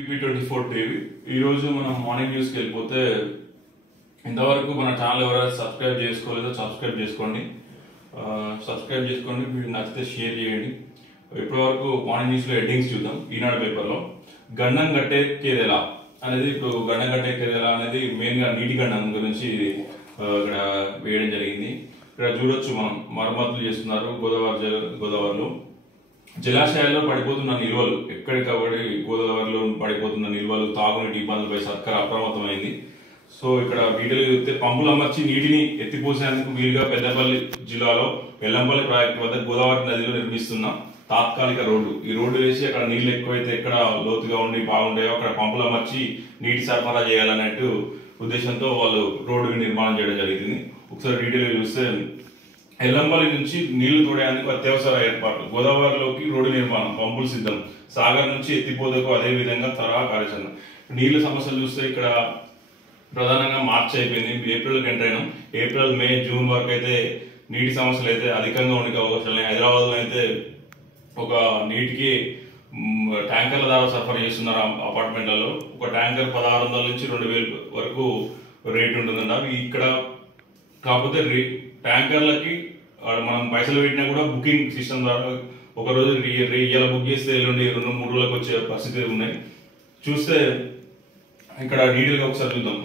PP24 TV ఈరోజు మనం morning న్యూస్కి వెళ్ళిపోతే ఇంతవరకు మన ఛానల్ ఎవరైనా సబ్స్క్రైబ్ చేసుకోలేదో సబ్స్క్రైబ్ చేసుకోండి. మీకు నచ్చితే షేర్ చేయండి. ఇప్పటివరకు మార్నింగ్ న్యూస్లో హెడ్డింగ్స్ చూద్దాం. ఈనాడు పేపర్లో గండం గట్టెక్కేదెలా అనేది, ఇప్పుడు గండం గట్టెక్కేదెలా అనేది మెయిన్గా నీటి గండం గురించి ఇక్కడ వేయడం జరిగింది. ఇక్కడ చూడొచ్చు, మనం మరమ్మతులు చేస్తున్నారు గోదావరిలో. జలాశయాల్లో పడిపోతున్న నిల్వలు, ఎక్కడికక్కడి గోదావరిలో పడిపోతున్న నిల్వలు, తాగునీటి ఇబ్బందులపై సర్కార్ అప్రమత్తమైంది. సో ఇక్కడ డీటెయిల్ చూస్తే పంపులు అమర్చి నీటిని ఎత్తిపోసేందుకు వీలుగా పెద్దపల్లి జిల్లాలో వెల్లంపల్లి ప్రాజెక్టు వద్ద గోదావరి నదిలో నిర్మిస్తున్న తాత్కాలిక రోడ్డు. ఈ రోడ్డు వేసి అక్కడ నీళ్లు ఎక్కువైతే ఎక్కడ లోతుగా ఉండి బాగుంటాయో అక్కడ పంపులు అమర్చి నీటి సరఫరా చేయాలన్నట్టు ఉద్దేశంతో వాళ్ళు రోడ్డు నిర్మాణం చేయడం జరిగింది. ఒకసారి డీటెయిల్ చూస్తే ఎల్లంపల్లి నుంచి నీళ్లు తోడేందుకు అత్యవసర ఏర్పాట్లు, గోదావరిలోకి రోడ్డు నిర్మాణం, పంపులు సిద్ధం, సాగర్ నుంచి ఎత్తిపోతకు అదే విధంగా తరహా కార్యాచరణ. నీళ్ల సమస్యలు చూస్తే ఇక్కడ ప్రధానంగా మార్చి అయిపోయింది, ఏప్రిల్కి ఎంటర్ అయినాం. ఏప్రిల్, మే, జూన్ వరకు అయితే నీటి సమస్యలు అయితే అధికంగా ఉండే అవకాశాలు ఉన్నాయి. హైదరాబాద్లో అయితే ఒక నీటికి ట్యాంకర్ల ద్వారా సరఫరా చేస్తున్నారు. అపార్ట్మెంట్లలో ఒక ట్యాంకర్ 1600 నుంచి 2000 వరకు రేట్ ఉంటుందంట. ఇక్కడ కాకపోతే ట్యాంకర్లకి మనం పైసలు పెట్టినా కూడా బుకింగ్ సిస్టమ్ ద్వారా ఒకరోజు ఇలా బుక్ చేస్తే ఎల్లుండి 2-3 రోజులకు వచ్చే పరిస్థితులు ఉన్నాయి. చూస్తే ఇక్కడ డీటెయిల్గా ఒకసారి చూద్దాం.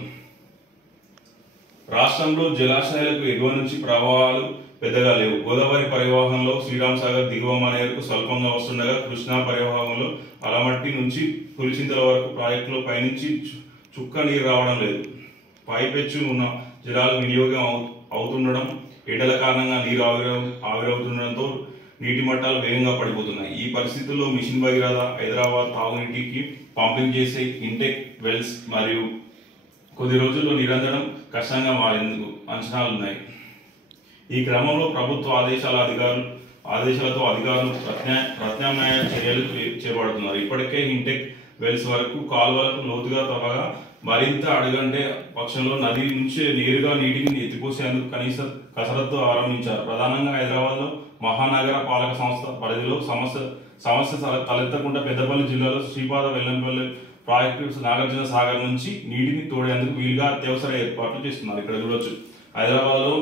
రాష్ట్రంలో జలాశయాలకు ఎగువ నుంచి ప్రవాహాలు పెద్దగా లేవు. గోదావరి పరివాహంలో శ్రీరామ్ సాగర్ దిగువ మానేరుకు స్వల్పంగా వస్తుండగా, కృష్ణా పరివాహంలో అలమట్టి నుంచి పులిచింతల వరకు ప్రాజెక్టులో పైనుంచి చుక్క నీరు రావడం లేదు. పైపెచ్చు ఉన్న జలాలు వినియోగం అవుతుండడం, ఎండల కారణంగా నీరు ఆవిరవుతుండడంతో నీటి మట్టాలు వేగంగా పడిపోతున్నాయి. ఈ పరిస్థితుల్లో మిషన్ భగీరథ హైదరాబాద్ తాగునీటికి పంపింగ్ చేసే ఇంటెక్ వెల్స్ మరియు కొద్ది రోజుల్లో నిరంతరం కష్టంగా మారేందుకు అంచనాలున్నాయి. ఈ క్రమంలో ప్రభుత్వ ఆదేశాలతో అధికారులు ప్రత్యామ్నాయ చర్యలు చేపడుతున్నారు. ఇప్పటికే ఇంటెక్ వెల్స్ వరకు కాలువలకు లోతుగా త్వరగా మరింత అడుగంటే పక్షంలో నది నుంచి నేరుగా నీటిని ఎత్తిపోసేందుకు కనీస కసరత్తు ఆరంభించారు. ప్రధానంగా హైదరాబాద్లో మహానగర పాలక సంస్థ పరిధిలో సమస్య తలెత్తకుండా పెద్దపల్లి జిల్లాలో శ్రీపాద వెల్లంపల్లి ప్రాజెక్టు నాగార్జున సాగర్ నుంచి నీటిని తోడేందుకు వీలుగా అత్యవసర ఏర్పాట్లు చేస్తున్నారు. ఇక్కడ చూడొచ్చు, హైదరాబాద్లో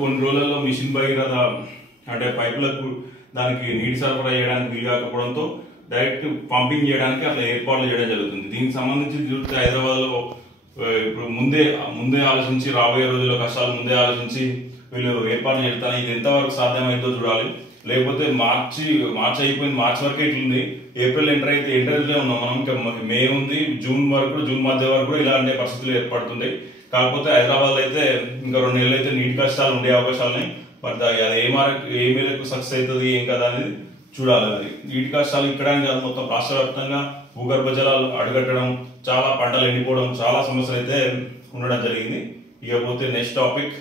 కొన్ని రోజులలో మిషన్ భగీరథ అంటే పైపులకు దానికి నీటి సరఫరా చేయడానికి వీలు కాకపోవడంతో డైరెక్ట్ పంపింగ్ చేయడానికి అట్లా ఏర్పాట్లు చేయడం జరుగుతుంది. దీనికి సంబంధించి చూస్తే హైదరాబాద్లో ఇప్పుడు ముందే ఆలోచించి, రాబోయే రోజుల్లో కష్టాలు ముందే ఆలోచించి వీళ్ళు ఏర్పాట్లు చేస్తాను. ఇది ఎంతవరకు సాధ్యమైందో చూడాలి. లేకపోతే మార్చి అయిపోయింది, మార్చి వరకు ఇట్లుంది. ఏప్రిల్ ఎంటర్లో ఉన్నాం మనం. ఇంకా మే ఉంది, జూన్ మధ్య వరకు కూడా ఇలాంటి పరిస్థితులు ఏర్పడుతుంది. కాకపోతే హైదరాబాద్లో అయితే ఇంకా 2 నెలలు అయితే నీటి కష్టాలు ఉండే అవకాశాలని, బట్ అది ఏ మేరకు సక్సెస్ అవుతుంది ఏం కదా అనేది చూడాలి. అది నీటి కష్టాలు ఇక్కడ మొత్తం రాష్ట్ర వ్యాప్తంగా భూగర్భ జలాలు అడుగట్టడం, చాలా పంటలు ఎండిపోవడం, చాలా సమస్యలు అయితే ఉండడం జరిగింది. ఇకపోతే నెక్స్ట్ టాపిక్